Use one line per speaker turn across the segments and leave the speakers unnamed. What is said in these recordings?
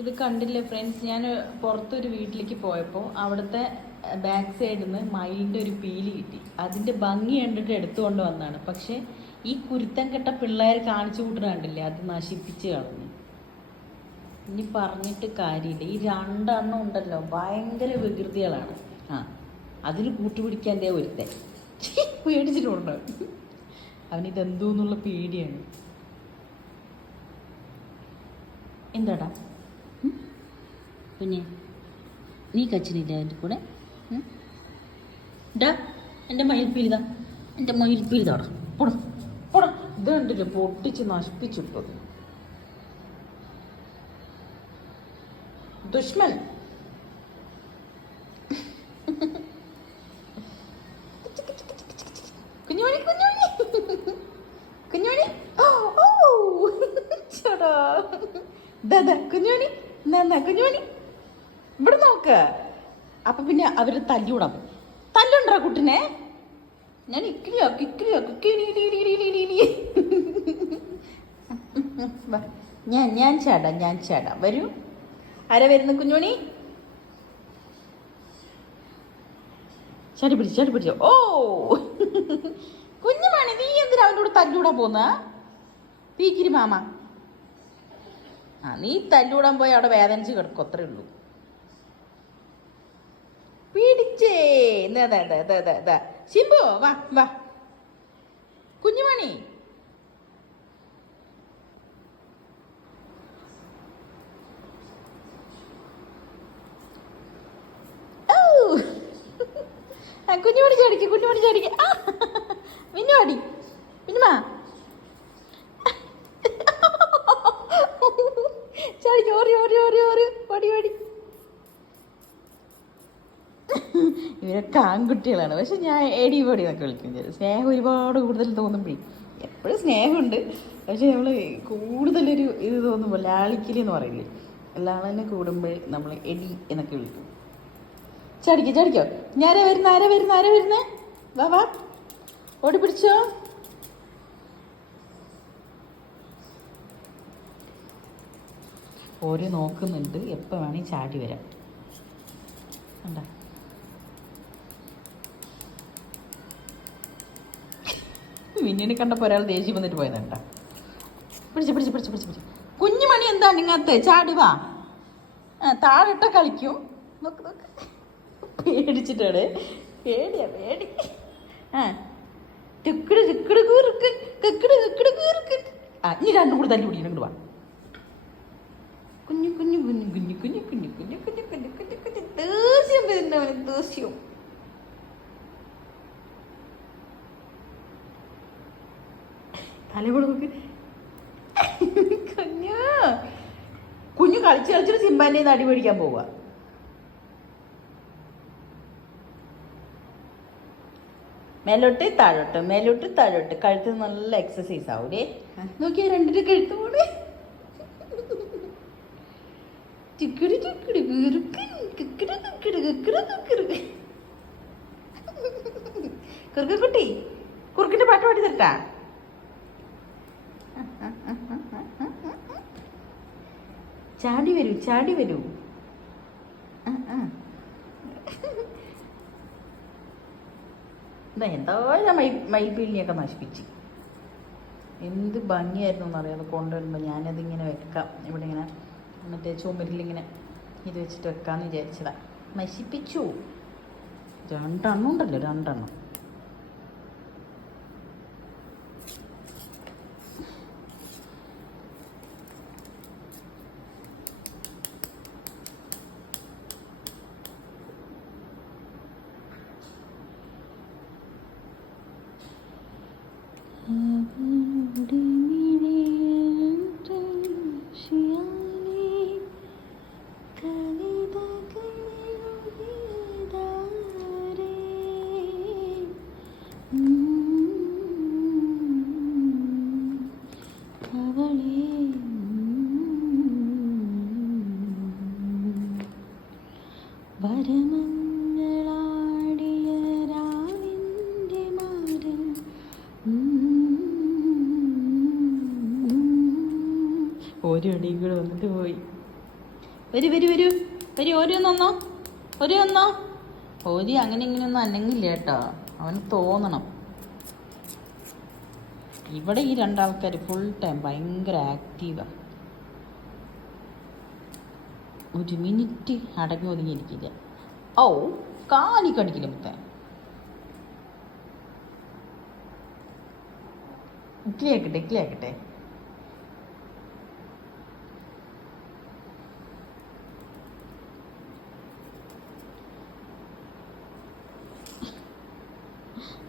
ഇത് കണ്ടില്ലേ ഫ്രണ്ട്സ് ഞാൻ പുറത്തൊരു വീട്ടിലേക്ക് പോയപ്പോൾ അവിടുത്തെ ബാക്ക് സൈഡിൽ നിന്ന് മയിലിന്റെ ഒരു പീലി കിട്ടി. അതിന്റെ ഭംഗി കണ്ടിട്ട് എടുത്തുകൊണ്ട് വന്നതാണ് പക്ഷേ ഈ കുരുത്തം കെട്ട പിള്ളേർ കാണിച്ചു കൂട്ടുന്ന കണ്ടില്ലേ? അത് നശിപ്പിച്ച് കളഞ്ഞു. ഇനി പറഞ്ഞിട്ട് കാര്യമില്ല. ഈ രണ്ടെണ്ണം ഉണ്ടല്ലോ ഭയങ്കര വികൃതികളാണ്. ആ അതിന് കൂട്ടുപിടിക്കാൻ ദേ ഒരുത്തൻ പേടിച്ചിട്ടുണ്ട്? അവനിതെന്തോന്നുള്ള പേടിയാണ്. എന്താടാ? പിന്നെ നീ കച്ചിനില്ല എന്റെ കൂടെ? ഡാ എന്റെ മയിൽപ്പീലിതാ എന്റെ മയിൽപ്പീലിതാടാ പോടാ പോടാ. ഇത് പൊട്ടിച്ച് നശിപ്പിച്ചിട്ടത്. ദുഷ്മൻ. കുഞ്ഞുമണി കുഞ്ഞുമണി. കുഞ്ഞുമണി. ഓ ചേടാ. ദാ കുഞ്ഞുമണി. എന്നാ കുഞ്ഞുമണി. ഇവിടെ നോക്ക്. അപ്പൊ പിന്നെ അവർ തല്ലിവിടാം തല്ലുണ്ടാ കുട്ടിനെ? ഞാൻ ഇക്കിളിയോ. വാ. ഞാൻ ഞാൻ ചേടാം ഞാൻ ചേടാം. വരൂ. ആരാ വരുന്നു കുഞ്ഞുണി ചാടി പിടിച്ചു ചാടി പിടിച്ചു. ഓ. കുഞ്ഞുമണി നീ എന്തിനാ അവന്റെ കൂടെ തല്ലൂടാൻ പോന്ന? പീക്കിരി മാമ. ആ നീ തല്ലൂടാൻ പോയി അവിടെ വേദനിച്ച് കിടക്കും അത്രേ ഉള്ളൂ. പിടിച്ചേ. ശിംബു വാ വാ. കുഞ്ഞുമണി. കുഞ്ഞുമണി ചാടിക്ക് കുഞ്ഞുമണി ചാടിക്ക്. മിന്നുമാടി മിന്നുമാ. ഇവരൊക്കെ ആൺകുട്ടികളാണ് പക്ഷെ ഞാൻ എടി പൊടി എന്നൊക്കെ വിളിക്കും. സ്നേഹം ഒരുപാട് കൂടുതൽ തോന്നുമ്പോഴേ എപ്പോഴും സ്നേഹമുണ്ട്. പക്ഷെ നമ്മൾ കൂടുതലൊരു ഇത് തോന്നുമ്പോൾ ലാളിക്കലി എന്ന് പറയില്ലേ? ലാളനെ കൂടുമ്പോൾ നമ്മൾ എടി എന്നൊക്കെ വിളിക്കും. ചടിക്കോ ചടിക്കോ. ഞാരാ വരുന്ന ആരാ വരുന്ന ആരാ വരുന്നേ? വാ വാ. ഓടി പിടിച്ചോ. ഓരോ നോക്കുന്നുണ്ട്. എപ്പോൾ വേണമെങ്കിൽ ചാടി വരാം. കണ്ടാ? മിന്നിനെ കണ്ടപ്പോൾ ഒരാൾ ദേഷ്യം വന്നിട്ട് പോയതാ പിടിച്ച് പിടിച്ച് പിടിച്ച് പിടിച്ച് പിടിച്ച് കുഞ്ഞുമണി എന്താ നിങ്ങത്തെ ചാടുവാ താഴെട്ട കളിക്കും നോക്ക് നോക്ക് പേടിച്ചിട്ടാണ് പേടിയാ പേടി ആ ടുക്കിട് ടുക്കിട് കൂറുക്ക് കിക്കിട് കിക്കിട് ആ ഇനി രണ്ടും കൂടി തല്ലി വാ കുഞ്ഞു കുഞ്ഞു കുഞ്ഞു കുഞ്ഞു കുഞ്ഞു കുഞ്ഞു കുഞ്ഞു കുഞ്ഞു കുഞ്ഞു കുഞ്ഞു കുഞ്ഞു ദേഷ്യം തലകൂടെ നോക്കി കുഞ്ഞു. കുഞ്ഞു കളിച്ച് കളിച്ചിട്ട് സിംബാന്റെ അടി മേടിക്കാൻ പോവുക. മേലോട്ട് താഴോട്ട് മേലോട്ട് താഴോട്ട്. കഴുത്ത് നല്ല എക്സസൈസ് ആവൂലേ? നോക്കിയാ രണ്ടിന്റെ കഴുത്ത് പോണേ. ചിക്കിടി ചിക്കിടി കുറുക്കിന്റെ പാട്ട് പാടി തരട്ടാ ചാടി വരൂ ചാടി വരൂ. എന്തായാലും മൈ മയിൽപ്പീലിനെയൊക്കെ നശിപ്പിച്ച്. എന്ത് ഭംഗിയായിരുന്നു എന്നറിയാതെ കൊണ്ടുവരുമ്പോൾ ഞാനതിങ്ങനെ വെക്കാം. ഇവിടെ ഇങ്ങനെ മറ്റേ ചുമരിലിങ്ങനെ ഇത് വെച്ചിട്ട് വെക്കാമെന്ന് വിചാരിച്ചതാ. നശിപ്പിച്ചു. രണ്ടെണ്ണം ഉണ്ടല്ലോ രണ്ടെണ്ണം. ഒരു അടിയും കൂടെ വന്നിട്ട് പോയി. വരൂ വരൂ വരൂ. വരൂ ഓരി ഒന്നോ ഒരു ഒന്നോ ഓരി അങ്ങനെ ഇങ്ങനെയൊന്നും അല്ലെങ്കില്ല കേട്ടോ. അവന് തോന്നണം. ഇവിടെ ഈ രണ്ടാൾക്കാർ ഫുൾ ടൈം ഭയങ്കര ആക്റ്റീവാണ് ഒരു മിനിറ്റ് അടങ്ങി ഒതുങ്ങിയിരിക്കില്ല. ഓ കാലി കടിക്കില്ല മുത്തേ. ഇഡ്ഡലി ആക്കട്ടെ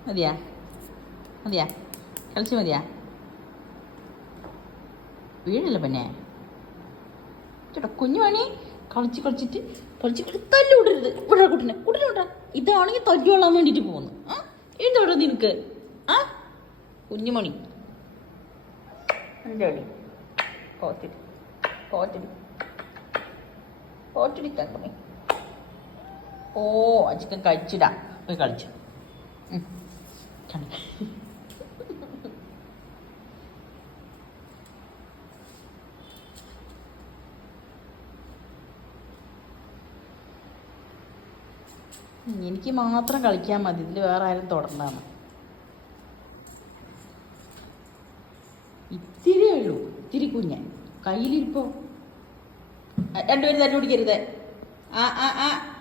മതിയാ? മതിയാ? കളിച്ച് മതിയാ? വീഴല്ല പിന്നെ ചേട്ടാ കുഞ്ഞു വേണി കളിച്ച് കളിച്ചിട്ട് കളിച്ച് കളി തല്ലു വിടരുത്. വിടാ കുട്ടിനെ. കുട്ടിനെ വിടാ ഇതാണെങ്കിൽ തല്ലുകൊള്ളാൻ വേണ്ടിട്ട് പോകുന്നു. ആ? നിനക്ക്? ആ? കുഞ്ഞുമണി പോറ്റടി ഓ അച്ഛൻ കഴിച്ചിടാ. പോയി കളിച്ചു. കണ്ടോ? എനിക്ക് മാത്രം കളിക്കാൻ മതി. ഇതിൽ വേറെ ആരും തുടർന്നാണ് ഇത്തിരി ഉള്ളൂ. ഇത്തിരി കുഞ്ഞ്. കയ്യിലിരിപ്പോ. രണ്ടുപേരും തല്ലു പിടിക്കരുത്. ആ ആ ആ.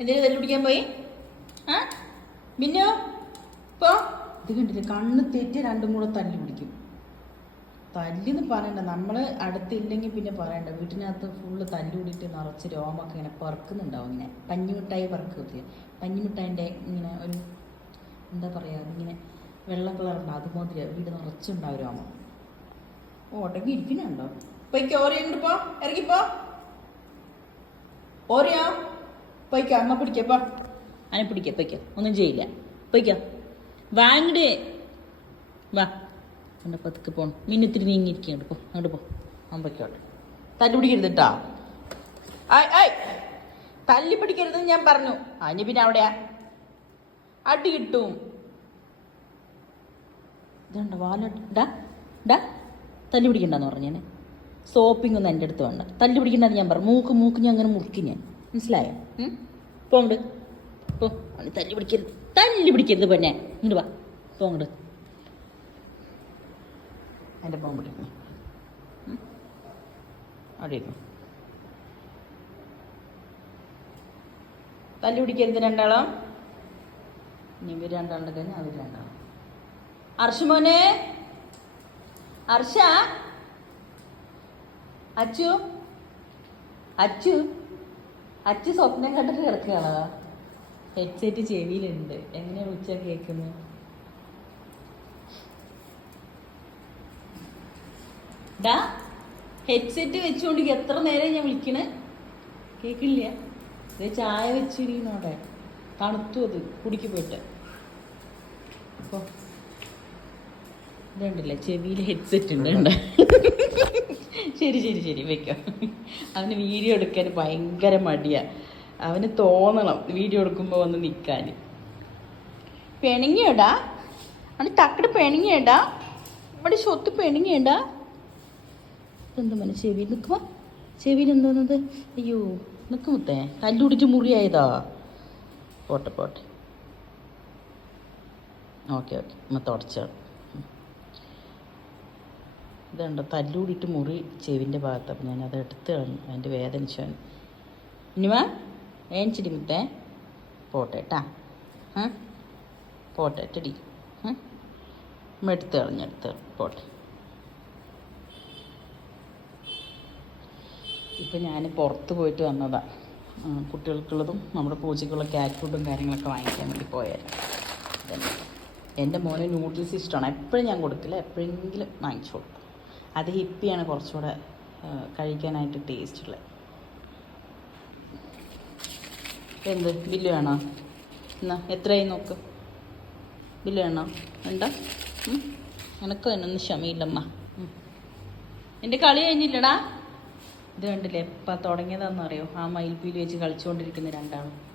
എന്തിനു തല്ലു പിടിക്കാൻ പോയി? ആ? മിന്നു? പോ ഇത് കണ്ടില്ലേ കണ്ണ് തെറ്റി രണ്ടും കൂടെ തല്ലി പിടിക്കും. തല്ലെന്ന് പറയണ്ട നമ്മൾ അടുത്തില്ലെങ്കിൽ പിന്നെ പറയണ്ട. വീട്ടിനകത്ത് ഫുള്ള് തല്ലുകൂടിയിട്ട് നിറച്ച് രോമൊക്കെ ഇങ്ങനെ പറക്കുന്നുണ്ടാവും ഇങ്ങനെ. പഞ്ഞിമിഠായി പറക്കില്ലേ പഞ്ഞിമിഠായിന്റെ ഇങ്ങനെ ഒരു എന്താ പറയുക ഇങ്ങനെ വെള്ള കളറുണ്ട് അതുമാതിരി വീട് നിറച്ചുണ്ടാവും രോമം. ഓട്ടൊക്കെ ഇരിക്കുന്നുണ്ടോ? പൊയ്ക്കോ ഓറിയുണ്ട് പോ. ഇറങ്ങിപ്പോ ഓരോ പൊയ്ക്കോ അമ്മ പിടിക്കപ്പോ അനെ പിടിക്ക പൊയ്ക്കോ. ഒന്നും ചെയ്യില്ല. പൊയ്ക്കോ. വാങ്ങടേ. വാ. എന്റെ പതുക്കെ പോണം. മിന്നത്തിൽ നീങ്ങിയിരിക്കുകയാണ്. പോ അങ്ങോട്ട് പോ. അമ്പയ്ക്കോട്ടെ തല്ലി പിടിക്കരുത് കേട്ടാ തല്ലി പിടിക്കരുതെന്ന് ഞാൻ പറഞ്ഞു. അതിന് പിന്നെ അവിടെയാ. അടി കിട്ടും. ഇതുണ്ട്? വാലട്ടാ ഡാ തല്ലി പിടിക്കണ്ടെന്ന് പറഞ്ഞു ഞാൻ സോപ്പിംഗ് ഒന്നും എന്റെ അടുത്ത് വേണ്ട. തല്ലി പിടിക്കണ്ടെന്ന് ഞാൻ പറഞ്ഞു. മൂക്ക് മൂക്ക് ഞാൻ അങ്ങനെ മുറുക്കി ഞാൻ. മനസ്സിലായോ? ഉം? അവന് തല്ലി പിടിക്കരുത് തല്ലി പിടിക്കരുത് പെണ്ണെ. ഇങ്ങോട്ട് വാ പോങ്ങട് എന്റെ പോകാൻ പിടിക്കുന്നു അവിടെ ഇരുന്നു. തല്ലി പിടിക്കരുത് രണ്ടാളും. ഇനി ഇവർ രണ്ടാളുടെ കഴിഞ്ഞ് അവർ രണ്ടാളും. അർഷമോനെ അർഷ. അച്ചു. അച്ചു. അച്ചു സ്വപ്നം കണ്ടിട്ട് കിടക്കുകയാണോ? ഹെഡ്സെറ്റ് ചെവിയിലുണ്ട്. എങ്ങനെ വിളിച്ചാൽ കേൾക്കുന്നത് ഡാ ഹെഡ്സെറ്റ് വെച്ചുകൊണ്ട് എത്ര നേരം ഞാൻ വിളിക്കണേ? കേക്കില്ല. ഇത് ചായ വെച്ചിരിക്കുന്നോടെ തണുത്തു അത്. കുടിക്ക് പോയിട്ട്. അപ്പോൾ ഇതുണ്ടല്ലേ ചെവിയിൽ ഹെഡ്സെറ്റ് ഉണ്ട്. കണ്ടോ? ശരി ശരി ശരി. വെക്കാം. അവന് വീഡിയോ എടുക്കാൻ ഭയങ്കര മടിയാ. അവന് തോന്നണം. വീഡിയോ എടുക്കുമ്പോൾ വന്ന് നിൽക്കാൻ പെണുങ്ങിയടാ അവന് തക്കട് പെണുങ്ങിയടാ ഇവിടെ സ്വത്ത് പെണുങ്ങിയടാ എന്ത് മോനെ ചെവി? നിൽക്കുമോ ചെവിയിൽ എന്തോന്നത് അയ്യോ നിൽക്കുമത്തേ കല്ലുടിച്ച് മുറിയായതാ. പോട്ടെ പോട്ടെ. Okay okay. നമ്മൾ തുടച്ചാണ് ഇതുണ്ട്? തല്ലൂടിയിട്ട് മുറി ചെവിന്റെ ഭാഗത്ത്. അപ്പം ഞാനത് എടുത്ത് കളഞ്ഞു. അതിന്റെ വേദനിച്ചു ഇനിവാ വേനിച്ചിടി മുത്തേ. പോട്ടെ കേട്ടാ പോട്ടെ ടെടി. എടുത്ത് കളഞ്ഞു എടുത്ത്. പോട്ടെ. ഇപ്പം ഞാൻ പുറത്ത് പോയിട്ട് വന്നതാണ് കുട്ടികൾക്കുള്ളതും നമ്മുടെ പൂജയ്ക്കുള്ള ക്യാറ്റ് ഫുഡും കാര്യങ്ങളൊക്കെ വാങ്ങിക്കാൻ വേണ്ടി പോയായിരുന്നു. എന്റെ മോന് നൂഡിൽസ് ഇഷ്ടമാണ് എപ്പോഴും ഞാൻ കൊടുക്കില്ല. എപ്പോഴെങ്കിലും വാങ്ങിച്ചു കൊടുക്കും അത് ഹിപ്പിയാണ് കുറച്ചുകൂടെ കഴിക്കാനായിട്ട് ടേസ്റ്റ് ഉള്ളത്. എന്ത്? ബില്ല് വേണോ? എന്നാ എത്രയായി നോക്ക്. ബില്ല് വേണോ? വേണ്ട. എനക്ക് അതിനൊന്നും ക്ഷമയില്ലമ്മ. എന്റെ കളി കഴിഞ്ഞില്ലടാ? ഇത് കണ്ടില്ലേ? ഇപ്പം തുടങ്ങിയതാണെന്ന് അറിയോ? ആ മയിൽപ്പീലി വെച്ച് കളിച്ചുകൊണ്ടിരിക്കുന്ന രണ്ടാളും.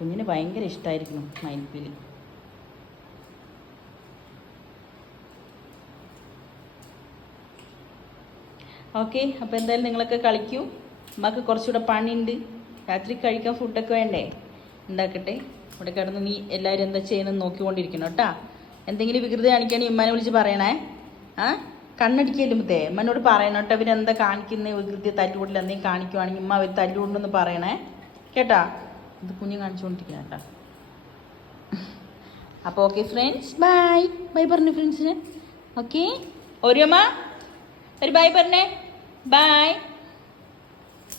കുഞ്ഞിന് ഭയങ്കര ഇഷ്ടമായിരിക്കണം മയിൽപ്പീലി ഓക്കെ അപ്പോൾ എന്തായാലും നിങ്ങളൊക്കെ കളിക്കൂ. നമുക്ക് കുറച്ചുകൂടെ പണിയുണ്ട്. രാത്രി കഴിക്കാൻ ഫുഡൊക്കെ വേണ്ടേ? ഉണ്ടാക്കട്ടെ ഇവിടെ കിടന്ന് നീ എല്ലാവരും എന്താ ചെയ്യുന്നത് നോക്കിക്കൊണ്ടിരിക്കണം കേട്ടാ. എന്തെങ്കിലും വികൃതി കാണിക്കുകയാണെങ്കിൽ ഉമ്മാനെ വിളിച്ച് പറയണേ. ആ? കണ്ണടിക്കലും മുത്തേ? ഉമ്മനോട് പറയണം കേട്ടോ ഇവരെന്താ കാണിക്കുന്ന? വികൃതി തല്ലുകൂടിൽ എന്തെങ്കിലും കാണിക്കുവാണെങ്കിൽ ഉമ്മ അവർ തല്ലുകൊണ്ടെന്ന് പറയണേ. കേട്ടാ? ഇത് കുഞ്ഞു കാണിച്ചുകൊണ്ടിരിക്കണം കേട്ടോ. അപ്പോൾ ഓക്കെ ഫ്രണ്ട്സ് ബൈ ബൈ പറഞ്ഞു ഫ്രണ്ട്സിന് ഓക്കെ ഒരു അമ്മ ഒരു ബൈ പറഞ്ഞേ ബൈ